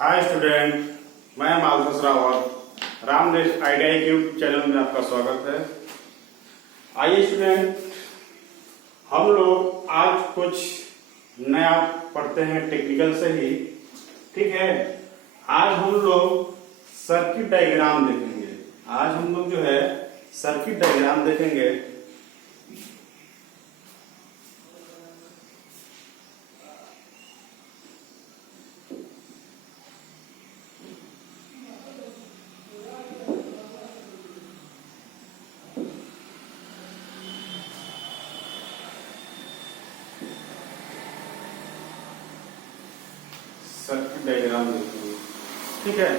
Hi student, मैं Malus Rawat रामदेश ITI के YouTube channel में आपका स्वागत है। आइए स्टूडेंट, हम लोग आज कुछ नया पढ़ते हैं टेक्निकल से ही। ठीक है, आज हम लोग सर्किट डायग्राम देखेंगे। आज हम लोग जो है सर्किट डायग्राम देखेंगे। सर्किट डायग्राम देखेंगे। ठीक है,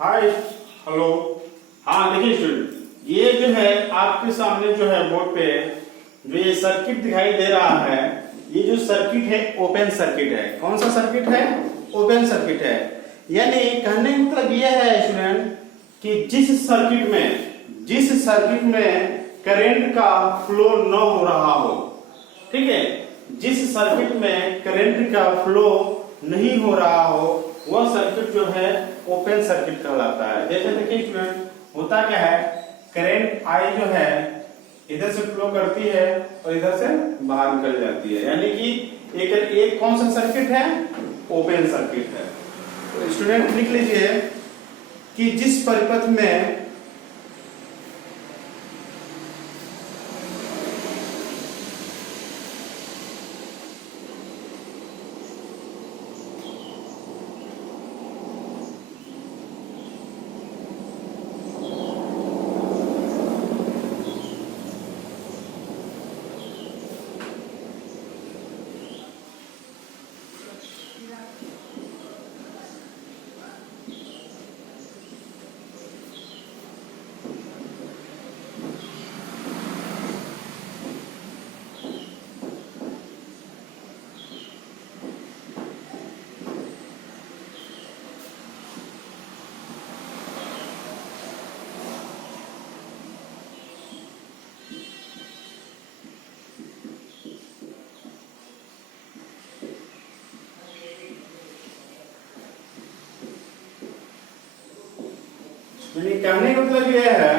हाय, हेलो। हाँ देखिए स्टूडेंट, ये जो है आपके सामने जो है बोर्ड पे जो ये सर्किट दिखाई दे रहा है, ये जो सर्किट है ओपन सर्किट है। कौन सा सर्किट है? ओपन सर्किट है। यानी कहने का मतलब यह है स्टूडेंट कि जिस सर्किट में करंट का फ्लो न हो रहा हो, ठीक है, जिस सर्किट में करंट का फ्लो नहीं हो रहा हो, वह सर्किट जो है ओपन सर्किट कहलाता है। जैसे देखिए स्टूडेंट, होता क्या है, करंट आई जो है इधर से फ्लो करती है और इधर से बाहर निकल जाती है। यानी कि एक कौन सा सर्किट है? ओपन सर्किट है। तो स्टूडेंट लिख लीजिए कि जिस परिपथ में कहने का मतलब यह है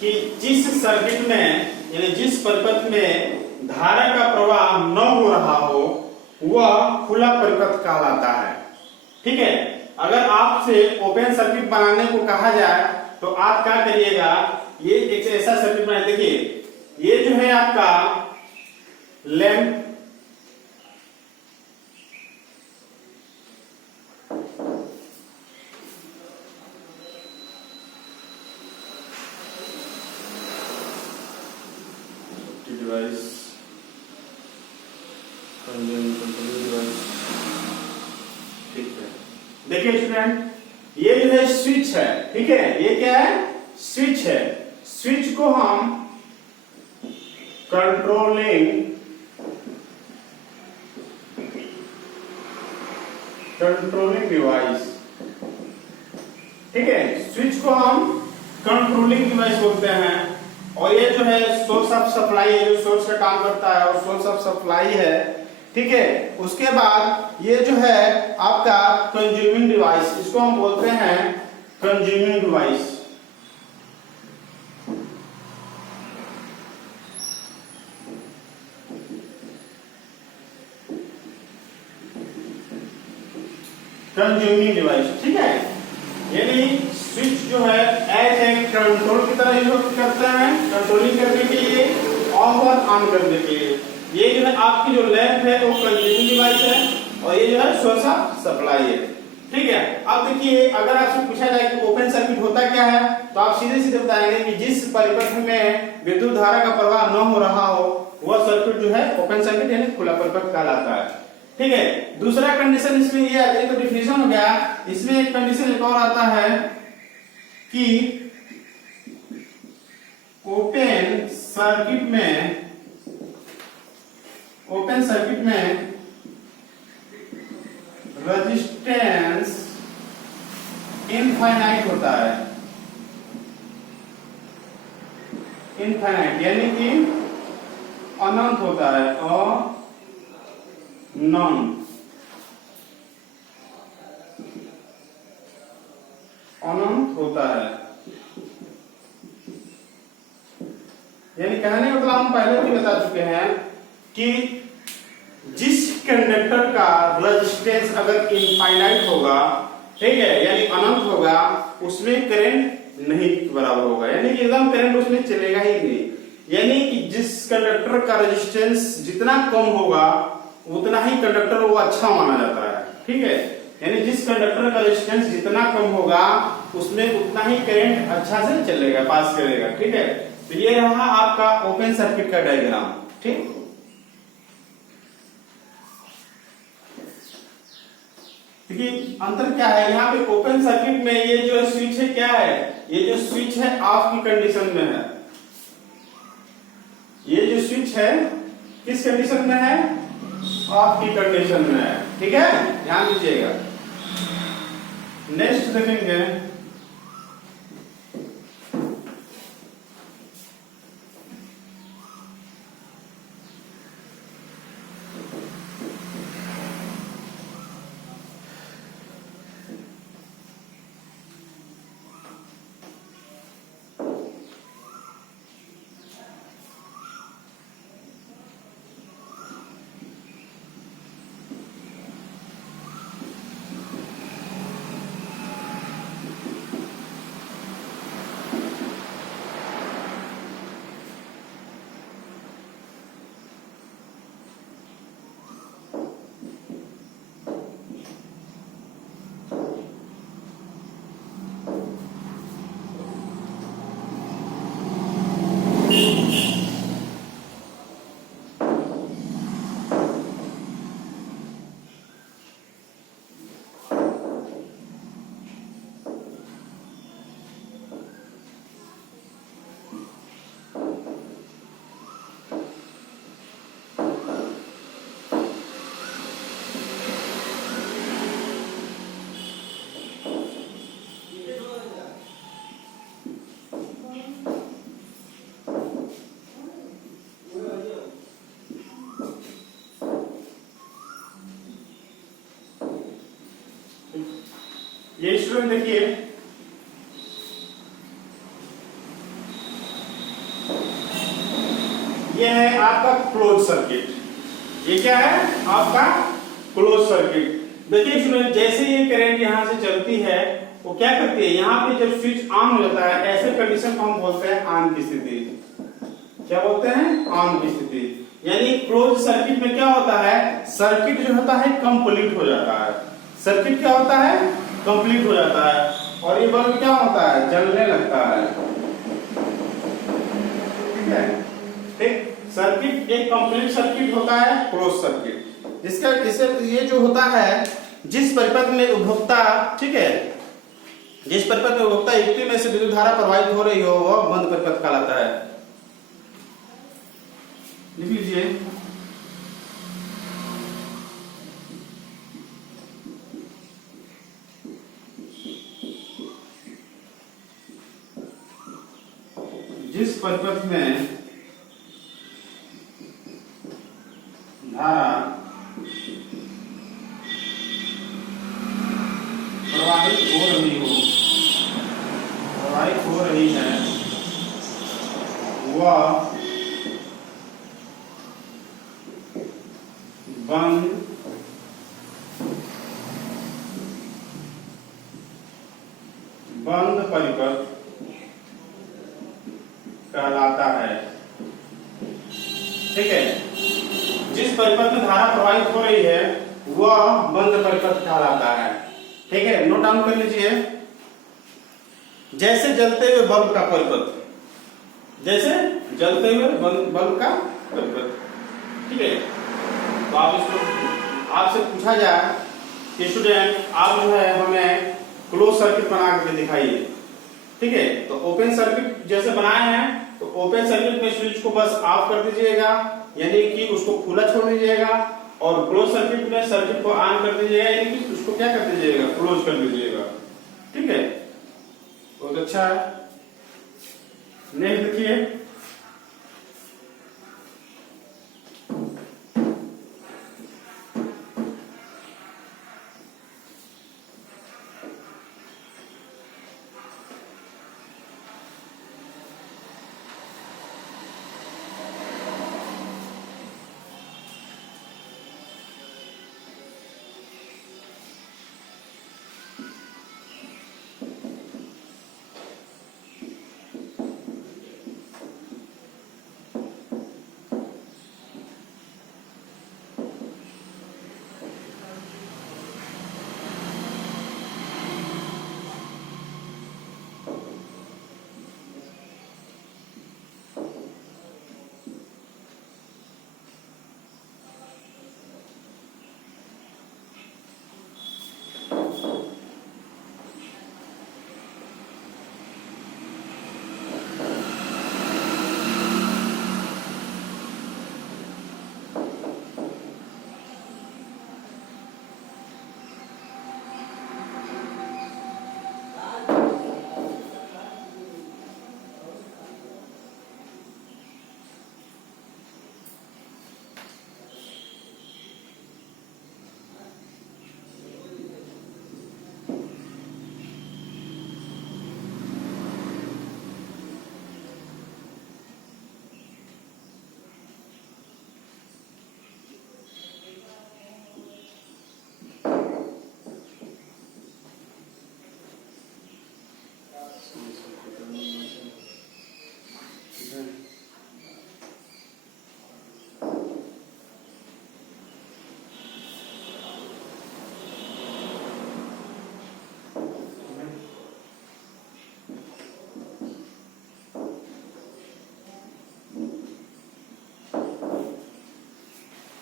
कि जिस सर्किट में यानी जिस परिपथ में धारा का प्रवाह न हो रहा हो, वह खुला परिपथ कहलाता है। ठीक है, अगर आपसे ओपन सर्किट बनाने को कहा जाए तो आप क्या करिएगा, ये एक ऐसा सर्किट बनाए। देखिए ये जो है आपका लैंप, डिवाइस, डिवाइस, ठीक है। देखिए स्टूडेंट, ये जो है स्विच है, ठीक है, ये क्या है, स्विच है। स्विच को हम कंट्रोलिंग डिवाइस, ठीक है, स्विच को हम कंट्रोलिंग डिवाइस बोलते हैं। और ये जो है सोर्स ऑफ सप्लाई है, जो सोर्स का काम करता है और सोर्स ऑफ सप्लाई है, ठीक है। उसके बाद ये जो है आपका कंज्यूमिंग डिवाइस, इसको हम बोलते हैं कंज्यूमिंग डिवाइस। कंज्यूमिंग डिवाइस, ठीक है। यानी स्विच जो है एज ए कंट्रोल की तरह यूज करते हैं, कंट्रोलिंग करने के लिए, ऑफ और ऑन करने के लिए। ये जो है आपकी जो लैंप है वो कंज्यूमिंग डिवाइस है और ये जो है सोर्स ऑफ सप्लाई है, ठीक है। अब देखिए, अगर आपसे पूछा जाए कि ओपन सर्किट होता क्या है, तो आप सीधे सीधे बताएंगे कि जिस परिपथ में विद्युत धारा का प्रवाह न हो रहा हो वह सर्किट जो है ओपन सर्किट यानी खुला परिपथ कहलाता है, ठीक है। दूसरा कंडीशन इसमें ये आता है, तो डिफिनेशन हो गया। इसमें एक कंडीशन एक और आता है कि ओपन सर्किट में रेजिस्टेंस इनफाइनाइट होता है। इनफाइनाइट यानी कि अनंत होता है, और नॉन अनंत होता है। यानी कहने का मतलब हम पहले भी बता चुके हैं कि जिस कंडक्टर का रेजिस्टेंस अगर इनफाइनाइट होगा, ठीक है, यानी अनंत होगा, उसमें करंट नहीं बराबर होगा, यानी कि एकदम करंट उसमें चलेगा ही नहीं। यानी कि जिस कंडक्टर का रेजिस्टेंस जितना कम होगा उतना ही कंडक्टर वो अच्छा माना जाता है, ठीक है। यानी जिस कंडक्टर का रेजिस्टेंस जितना कम होगा उसमें उतना ही करंट अच्छा से चलेगा, पास करेगा, ठीक है। तो ये रहा आपका ओपन सर्किट का डायग्राम, ठीक। देखिए अंतर क्या है यहाँ पे, ओपन सर्किट में ये जो स्विच है क्या है, ये जो स्विच है ऑफ की कंडीशन में है। ये जो स्विच है किस कंडीशन में है, ऑफ की कंडीशन में है, ठीक है, ध्यान दीजिएगा। नेक्स्ट देखेंगे, ये स्टूडेंट देखिए, ये है आपका क्लोज सर्किट, ये क्या है आपका क्लोज सर्किट। देखिए स्टूडेंट, जैसे ये करंट यहाँ से चलती है वो क्या करती है, यहाँ पे जब स्विच ऑन हो जाता है ऐसे कंडीशन को हम बोलते हैं ऑन की स्थिति। क्या बोलते हैं, ऑन की स्थिति। यानी क्लोज सर्किट में क्या होता है, सर्किट जो होता है कंप्लीट हो जाता है। सर्किट क्या होता है, कंप्लीट हो जाता है, और ये बल्ब क्या होता है, जलने लगता है। ठीक है, ठीक। सर्किट एक कंप्लीट सर्किट होता है क्लोज सर्किट, जिसका इसे ये जो होता है जिस परिपथ में उपभोक्ता, ठीक है, जिस परिपथ में उपभोक्ता युक्ति में से विद्युत धारा प्रवाहित हो रही हो वह बंद परिपथ कहलाता है। लिख लीजिए, जिस परिपथ में धारा प्रवाहित हो रही है वह बंद परिपथ कहलाता है। ठीक है, जिस परिपथ में धारा प्रवाहित हो रही है वह बंद परिपथ कहलाता है। ठीक है, नोट डाउन कर लीजिए। जैसे जलते हुए बल्ब का परिपथ, जैसे जलते हुए बल्ब का परिपथ। ठीक है, तो आप इसको आपसे पूछा जाए कि स्टूडेंट आप जो है हमें क्लोज सर्किट बना करके दिखाइए। ठीक है, तो ओपन सर्किट जैसे बनाए हैं तो ओपन सर्किट में स्विच को बस ऑफ कर दीजिएगा, यानी कि उसको खुला छोड़ दीजिएगा, और क्लोज सर्किट में सर्किट को ऑन कर दीजिएगा, यानी कि उसको क्या कर दीजिएगा, क्लोज कर दीजिएगा। ठीक है, बहुत अच्छा है। नेक्स्ट देखिए,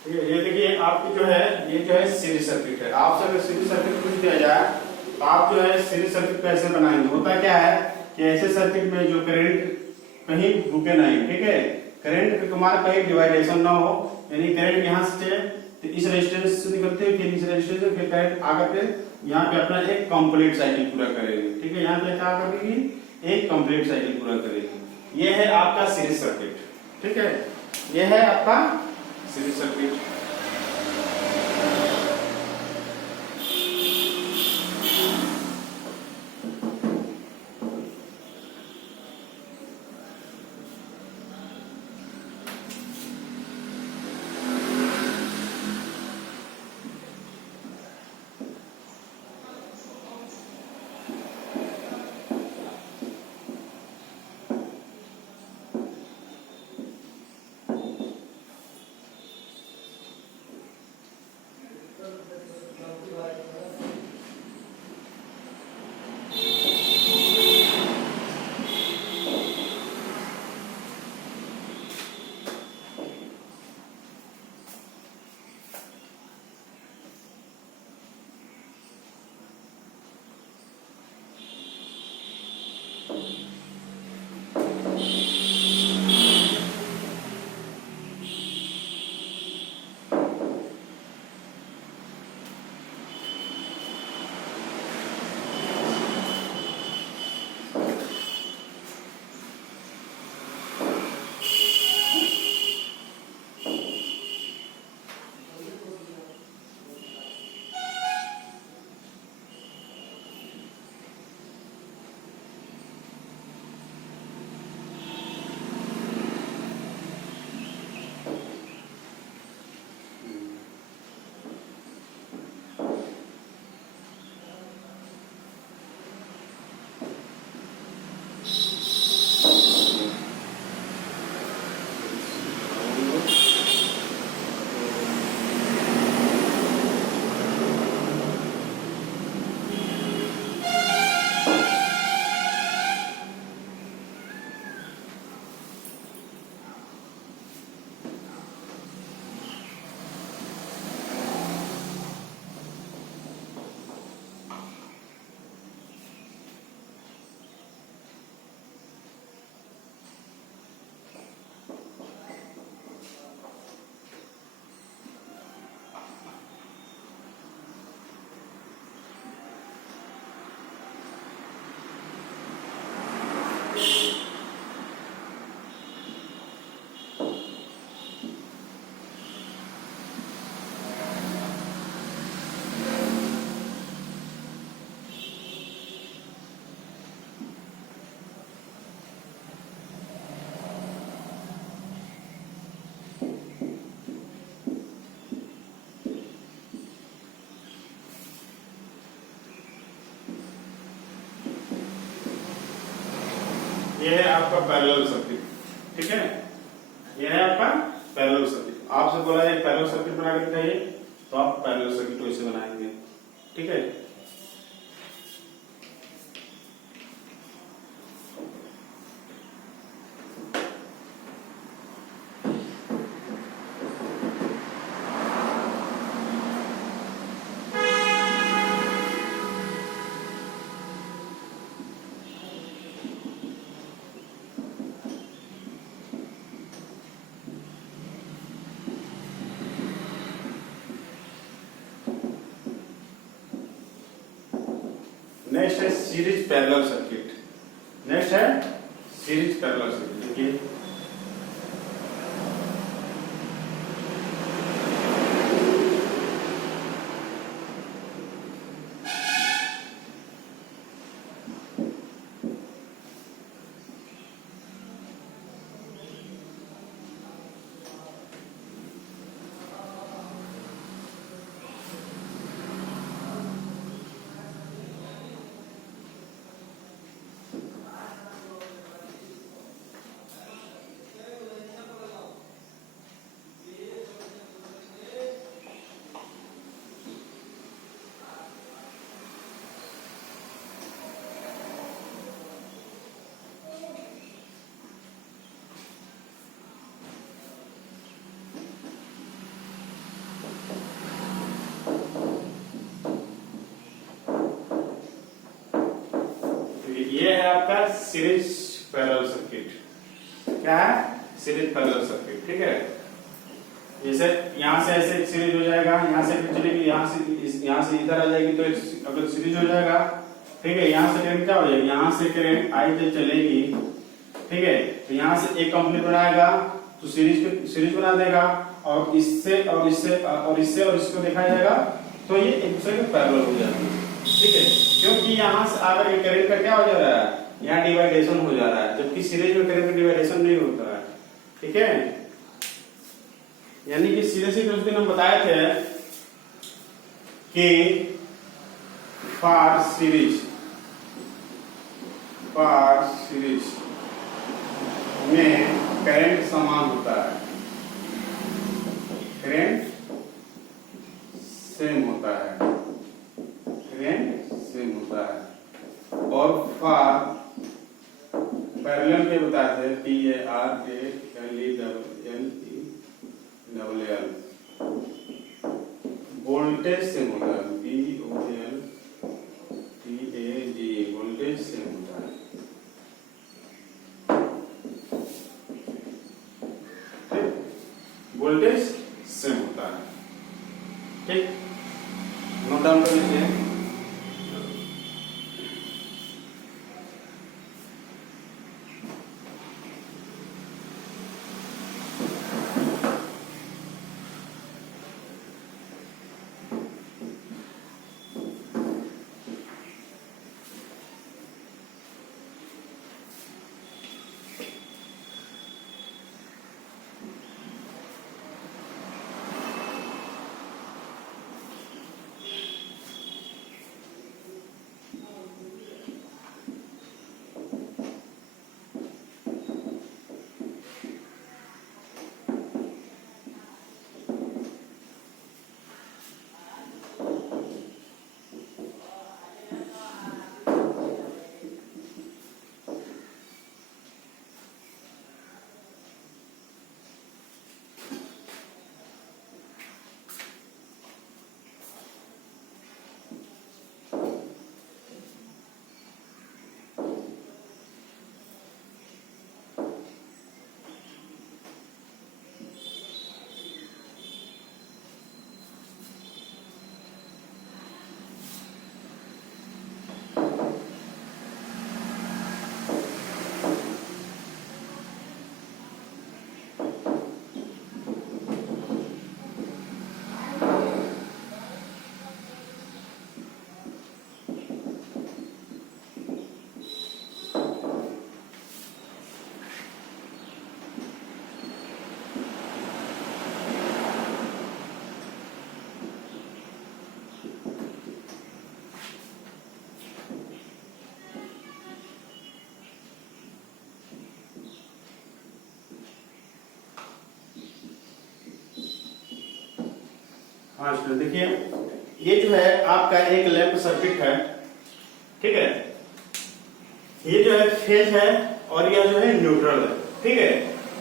ये देखिए आपकी जो है ये जो है सीरीज सर्किट है। आपसे अगर सीरीज सर्किट पूछ दिया जाए तो आप जो है सीरीज सर्किट कैसे बनाएंगे। होता क्या है कि ऐसे सर्किट में जो करंट कहीं रुके नहीं, ठीक है, करंट के तुम्हारा कहीं डिवाइडेशन ना हो, यानी करंट यहाँ से तो इस रेजिस्टेंस से निकलते हुए फिर इस रेजिस्टेंस से फिर करंट आकर के यहाँ पे अपना एक कंप्लीट साइकिल पूरा करेगी। ठीक है, यहाँ पे क्या करेगी, एक कंप्लीट साइकिल पूरा करेगी। ये है आपका सीरीज सर्किट। ठीक है, ये है आपका सीरीज सर्किट। ये है आपका पैरेलल सर्किट, ठीक है। ये है आपका पैरेलल सर्किट। आपसे बोला जाए पैरेलल सर्किट बना के दिखाइए, तो आप पैरेलल सर्किट वैसे बनाएंगे, ठीक है। नेक्स्ट है सीरीज पैरेलल सर्किट। नेक्स्ट है सीरीज पैरेलल सर्किट। देखिए ये है आपका सीरीज पैरेलल सर्किट। क्या है? सीरीज पैरेलल सर्किट, ठीक है। जैसे यहां से ऐसे एक सीरीज हो जाएगा, यहां से फिर चलेगी, यहां से इधर आ जाएगी, तो अगर सीरीज हो जाएगा, ठीक है। यहां से करंट क्या हो जाएगी, यहां से करंट आई जो चलेगी, ठीक है। तो यहां से एक कंप्लीट बनाएगा तो सीरीज बना देगा, और इससे और इससे और इससे और इसको देखा जाएगा, तो ये एक दूसरे के पैरेलल हो जाएंगे, ठीक है। क्योंकि यहां से आकर के करंट का क्या हो जा रहा है, यहाँ डिवाइडेशन हो जा रहा है, जबकि सीरीज में करंट का डिवाइडेशन नहीं होता है, ठीक है। यानी कि सीधे सीधे उस दिन हम बताए थे कि फॉर सीरीज में करंट समान होता है, करंट सेम होता है, करेंट सेम होता है। और फार पैरेलल के बताते हैं, PARALLEL, वोल्टेज सेम होता है, VOLTAGE, वोल्टेज सेम होता है। वोल्टेज सेम होता है, ठीक, नोट डाउन कर लीजिए। हाँ स्टूडेंट, देखिए ये जो है आपका एक लैंप सर्किट है, ठीक है, ये जो है फेज है और यह जो है न्यूट्रल है, ठीक है।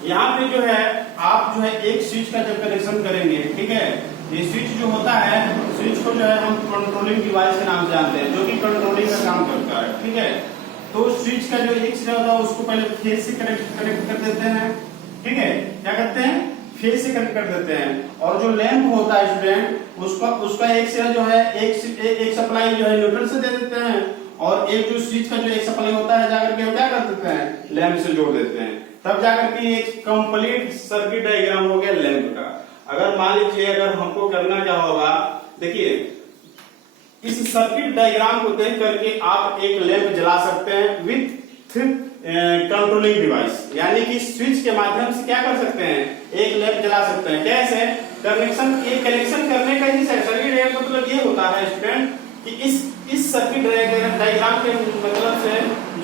यहाँ पे जो है आप जो है एक स्विच का जब कनेक्शन करेंगे, ठीक है, ये स्विच जो होता है, स्विच को जो है हम कंट्रोलिंग डिवाइस के नाम से जानते हैं, जो कि कंट्रोलिंग का काम करता है, ठीक है। तो स्विच का जो एक सिरा होता है उसको पहले फेज से कनेक्ट कर देते हैं, ठीक है, क्या करते हैं, फेज से कनेक्ट कर देते हैं। और जो लैंप होता है स्टूडेंट, उसका एक सिरा जो है एक सप्लाई जो है न्यूट्रल से दे देते हैं, और एक जो स्विच का जो एक सप्लाई होता है जाकर के हम क्या कर देते हैं, लैंप से जोड़ देते हैं, तब जाकर के एक कंप्लीट सर्किट डायग्राम हो गया लैंप का। अगर मान लीजिए अगर हमको करना क्या होगा, देखिए इस सर्किट डायग्राम को देख करके आप एक लैंप जला सकते हैं विथ कंट्रोलिंग डिवाइस, यानी कि स्विच के माध्यम से क्या कर सकते हैं, एक लैंप जला सकते हैं। कैसे कनेक्शन, ये कनेक्शन करने का ही सर्किट डायग्राम मतलब ये होता है स्टूडेंट कि इस सर्किट डायग्राम के मतलब से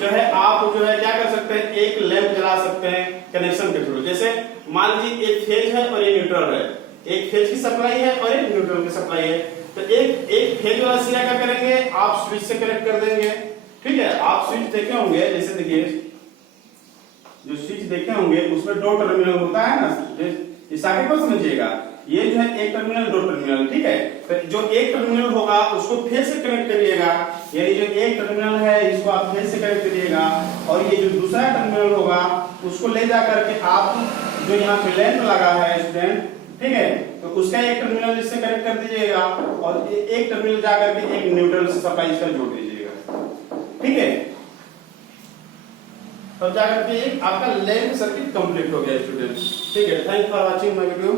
जो है आप जो है क्या कर सकते हैं, एक लैंप जला सकते हैं कनेक्शन के थ्रू। जैसे मान लीजिए एक फेज है और एक न्यूट्रल है, एक फेज की सप्लाई है और एक न्यूट्रल की सप्लाई है, तो एक फेज वाला सिरा क्या करेंगे, आप स्विच से कनेक्ट कर देंगे, ठीक है। आप स्विच देखे होंगे, जैसे देखिए जो स्विच देखे होंगे उसमें दो टर्मिनल होता है ना, इस आगे को समझिएगा, ये जो है एक टर्मिनल दो टर्मिनल, ठीक है। तो जो एक टर्मिनल होगा उसको फेज से कनेक्ट करिएगा, यानी जो एक टर्मिनल है इसको आप फेज से कनेक्ट करिएगा, और ये जो दूसरा टर्मिनल होगा उसको ले जाकर के आप जो यहाँ पे लैंप लगा है स्टूडेंट, ठीक है, तो उसका एक टर्मिनल इससे कनेक्ट कर दीजिएगा और एक टर्मिनल जाकर के एक न्यूट्रल सप्लाई इसका जोड़ दीजिएगा, ठीक है। तब जाकर के आपका लैंप सर्किट कंप्लीट हो गया स्टूडेंट, ठीक है। Thank for watching my video.